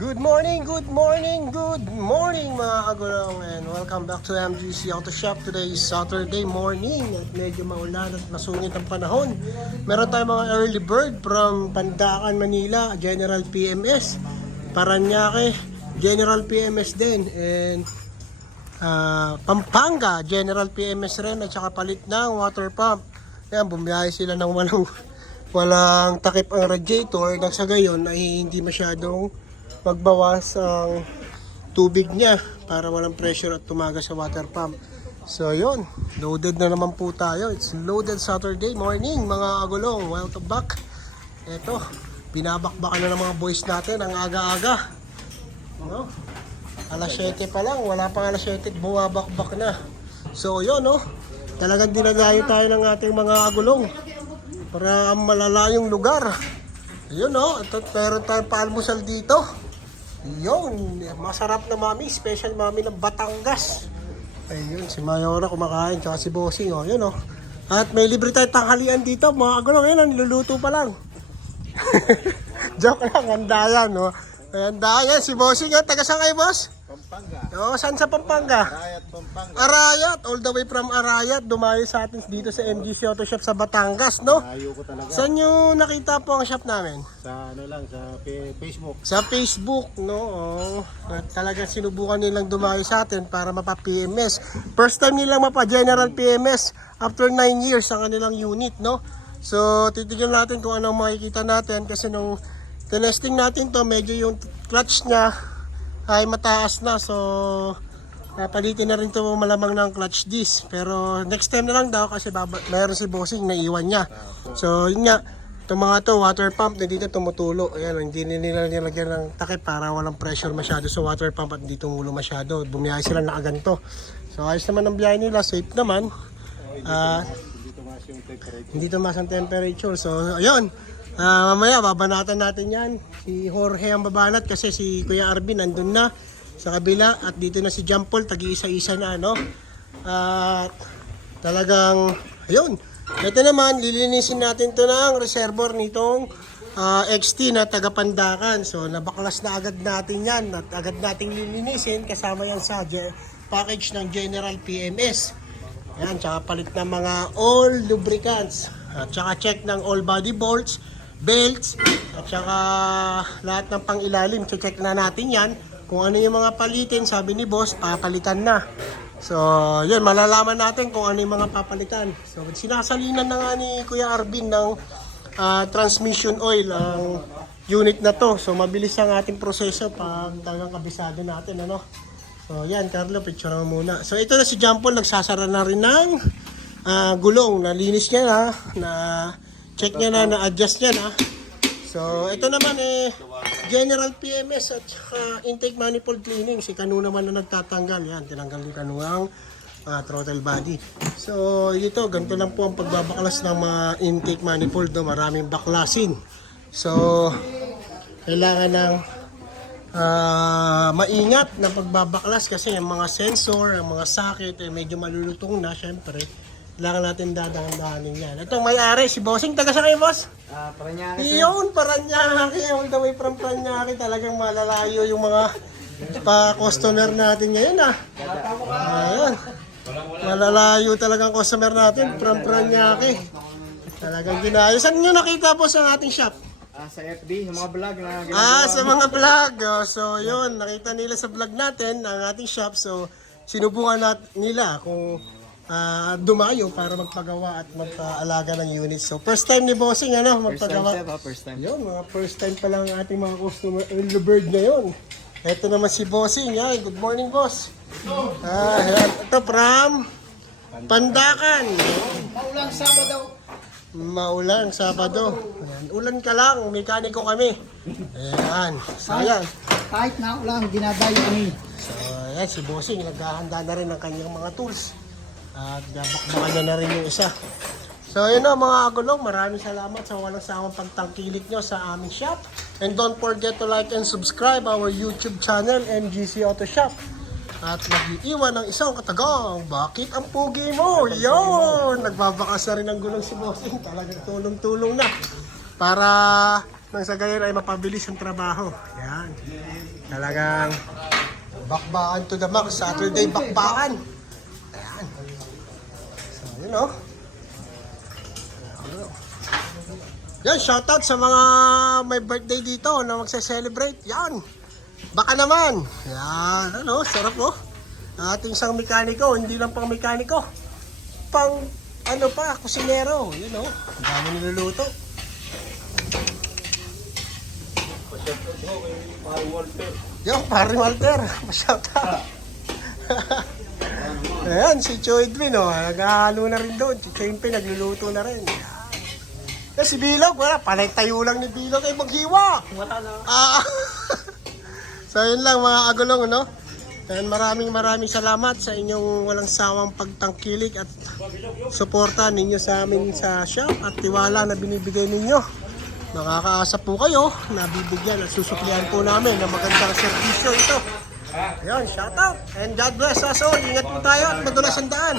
Good morning, good morning, good morning mga kagulong, and welcome back to MGC Auto Shop. Today is Saturday morning at medyo maulan at masungit ang panahon. Meron tayong mga early bird from Pandacan, Manila, General PMS, Paranaque, General PMS din, and Pampanga, General PMS rin, at saka palit ng water pump. Yan, bumiyahe sila ng walang takip ang radiator, nang sa gayon ay hindi masyadong magbawas ang tubig niya para walang pressure at tumagas sa water pump. So yun, loaded na naman po tayo. It's loaded Saturday morning mga agulong. Welcome back. Eto, binabakbakan na ng mga boys natin ang aga-aga, no? Alas 7 pa lang, wala pang alas 7, bumabakbak na. So yun, no, talagang dinadayo tayo ng ating mga agulong para malalayong lugar. Ayun, no, ito, meron tayong paalmusal dito. Yun, masarap na mami, special mami ng Batangas. Ayun, si Mayora kumakain, tsaka si Bossing, oh, yun, oh. At may libre tayong tanghalian dito, mga agulong. Ayun, niluluto pa lang. Joke lang, handa yan, no. Handa yan, si Bossing, taga saan kayo, boss? Pampanga. Oo, saan sa Pampanga? Arayat, Pampanga. Arayat, all the way from Arayat, dumayo sa atin dito sa MGC Auto Shop sa Batangas, no? Ayaw ko talaga. Saan nyo nakita po ang shop namin? Sa ano lang, sa Facebook. Sa Facebook, no? Oh, talagang sinubukan nilang dumayo sa atin para mapa-PMS. First time nilang mapa-General PMS after 9 years sa kanilang unit, no? So, titignan natin kung anong makikita natin kasi nung tinesting natin to, medyo yung clutch niya ay mataas na. So, palitin na rin to malamang ng clutch disc. Pero next time na lang daw kasi mayroon si Bossing na iwan niya. So, yun nga. Itong mga to, water pump na dito tumutulo. Ayan, hindi nila nilagyan ng takip para walang pressure masyado sa water pump at hindi tumulo masyado. Bumiyahe sila nakaganto. So, ayos naman ang biyahe nila. Safe naman. Hindi tumaas yung temperature. So, ayun. Mamaya, babanatan natin yan. Si Jorge ang babanat kasi si Kuya Arvin nandun na sa kabila. At dito na si John Paul, tag-iisa-isa na, no? At talagang, ayun. Ito naman, lilinisin natin to ng reservoir nitong XT na taga Pandacan. So, nabaklas na agad natin yan at agad nating lilinisin. Kasama yan sa package ng General PMS. Yan, tsaka palit ng mga all lubricants. At tsaka check ng all body bolts, belts, at saka lahat ng pangilalim. Check na natin yan. Kung ano yung mga palitin, sabi ni boss, papalitan na. So, yun, malalaman natin kung ano yung mga papalitan. So, sinasalinan na nga ni Kuya Arvin ng transmission oil ang unit na to. So, mabilis ang ating proseso pag talagang kabisado natin, ano. So, yan, Carlo, picture mo muna. So, ito na si John Paul, nagsasara na rin ng gulong. Nalinis niya na, check niya na-adjust niya na. So, ito naman General PMS at saka intake manifold cleaning. Si Kanu naman na nagtatanggal. Yan, tinanggal ni Kanu ang throttle body. So, ito, ganito lang po ang pagbabaklas ng mga intake manifold. No? Maraming baklasin. So, kailangan ng maingat na pagbabaklas kasi yung mga sensor, ang mga socket, medyo malulutong na, syempre. Kailangan natin dadahan-dahanin yan. Ito, may-ari, si Bossing. Taga saan kayo, boss? Paranaque. Yun, Paranaque. All the way from Paranaque. Talagang malalayo yung mga pa-customer natin ngayon, Ayan. Malalayo talagang customer natin from Paranaque. Talagang ginayos. Saan nyo nakita po sa ating shop? Sa FB, yung mga vlog na ginagawa. Sa mga vlog. So, yun. Nakita nila sa vlog natin, ang ating shop. So, sinubukan nila kung dumayo para magpagawa at magpaalaga ng unit. So, first time ni Bossing, magpagawa. First time. Yun, mga first time pa lang ang ating mga customer early bird ngayon. Ito naman si Bossing. Yan. Good morning, boss. Yan. Ito from Pandacan. Maulang Sabado. Maulang Sabado. Ayan. Ulan ka lang, mekaniko kami. Ayan. So, yan. Kahit na ulang, dinadayo kami. So, ayan, si Bossing, naghahanda na rin ng kanyang mga tools. At gabakbakan niya na rin yung isa. So, yun na mga agulong. Maraming salamat sa walang sawang pagtangkilik nyo sa aming shop. And don't forget to like and subscribe our YouTube channel, MGC Auto Shop. At nag-iiwan ng isang katagang, bakit ang pugi mo? Yun! Nagbabakas na rin ang gulong si Bossing. Talagang tulong-tulong na. Para nang sa gayon ay mapabilis ang trabaho. Yan. Talagang bakbakan to the max. Saturday bakbakan. Ayan. So, yun o. Yan, shoutout sa mga may birthday dito na magse-celebrate. Yan. Baka naman. Yan, ano, sarap oh. Ating isang mekaniko, hindi lang pang mekaniko. Pang, ano pa, kusinero. Yun oh, ang dami niluluto. Yung, pare Walter. Shoutout. Ayan, si Cho Edwin oh, naghahalo na rin doon. Si Chempe nagluluto na rin. Si Bilog, wala, panay tayo lang ni Bilog ay maghiwa. Ah. So yun lang mga agulong, no? And maraming salamat sa inyong walang sawang pagtangkilik at suporta ninyo sa amin sa shop at tiwala na binibigay ninyo. Makakaasa po kayo na bibigyan at susuklihan po namin ng magandang serbisyo ito. Ayun, shout out and God bless us all. Ingat po tayo at madulas ang daan.